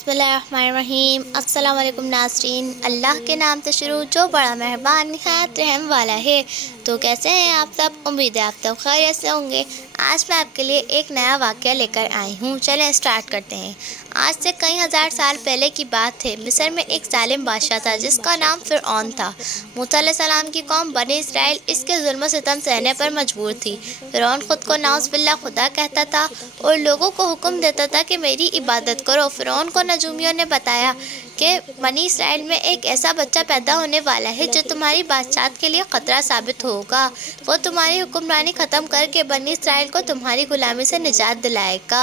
बिस्मिल्लाहिर्रहमानिर्रहीम। अस्सलाम वालेकुम नाज़रीन। अल्लाह के नाम से शुरू जो बड़ा मेहरबान निहायत रहम वाला है। तो कैसे हैं आप सब? उम्मीद है आप सब खैरियत से होंगे। आज मैं आपके लिए एक नया वाक़या लेकर आई हूँ। चलें स्टार्ट करते हैं। आज से कई हज़ार साल पहले की बात है। मिस्र में एक जालिम बादशाह था जिसका नाम फ़िरऔन था। मूसा अलैहिस्सलाम की कौम बनी इसराइल इसके जुल्म सितम सहने पर मजबूर थी। फ़िरऔन ख़ुद को नाउज़ुबिल्लाह खुदा कहता था और लोगों को हुक्म देता था कि मेरी इबादत करो। फ़िरऔन को नजूमियों ने बताया कि बनी इसराइल में एक ऐसा बच्चा पैदा होने वाला है जो तुम्हारी बादशाहत के लिए ख़तरा साबित होगा। वो तुम्हारी हुक्मरानी ख़त्म करके बनी इसराइल को तुम्हारी ग़ुलामी से निजात दिलाएगा।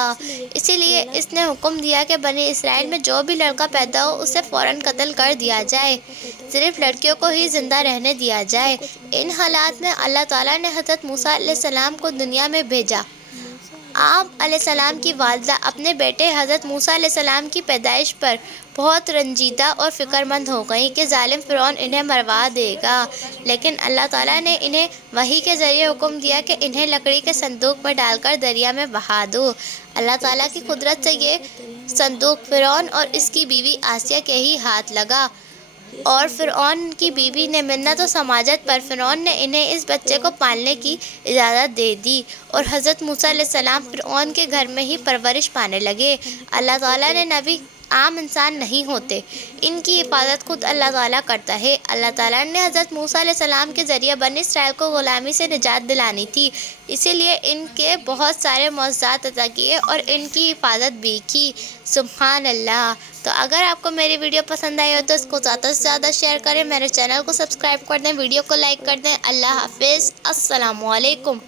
इसीलिए इसने हुक्म दिया कि बनी इसराइल में जो भी लड़का पैदा हो उसे फ़ौरन कत्ल कर दिया जाए, सिर्फ लड़कियों को ही ज़िंदा रहने दिया जाए। इन हालात में अल्लाह ताला ने हज़रत मूसा अलैहिस्सलाम को दुनिया में भेजा। आप अलैहिस्सलाम की वालिदा अपने बेटे हज़रत मूसा अलैहिस्सलाम की पैदाइश पर बहुत रंजीदा और फ़िक्रमंद हो गई कि ज़ालिम फ़िरऔन इन्हें मरवा देगा। लेकिन अल्लाह ताला ने इन्हें वही के ज़रिए हुक्म दिया कि इन्हें लकड़ी के संदूक में डालकर दरिया में बहा दो। अल्लाह ताला की कुदरत से ये संदूक फ़िरऔन और इसकी बीवी आसिया के ही हाथ लगा और फ़िरऔन की बीवी ने मिन्नत और समाजत पर फ़िरऔन ने इन्हें इस बच्चे को पालने की इजाज़त दे दी और हज़रत मूसा अलैहिस्सलाम फ़िरऔन के घर में ही परवरिश पाने लगे। अल्लाह ताला ने नबी आम इंसान नहीं होते, इनकी हिफाजत खुद अल्लाह ताला करता है। अल्लाह ताला ने हज़रत मूसा अलैहिस्सलाम के ज़रिए बनी इसराइल को ग़ुलामी से निजात दिलानी थी, इसीलिए इनके बहुत सारे मौज़ज़ात अता किए और इनकी हिफाजत भी की। सुब्हान अल्लाह। तो अगर आपको मेरी वीडियो पसंद आई हो तो इसको ज़्यादा से ज़्यादा शेयर करें, मेरे चैनल को सब्सक्राइब कर दें, वीडियो को लाइक कर दें। अल्लाह हाफ़िज़। अस्सलामु अलैकुम।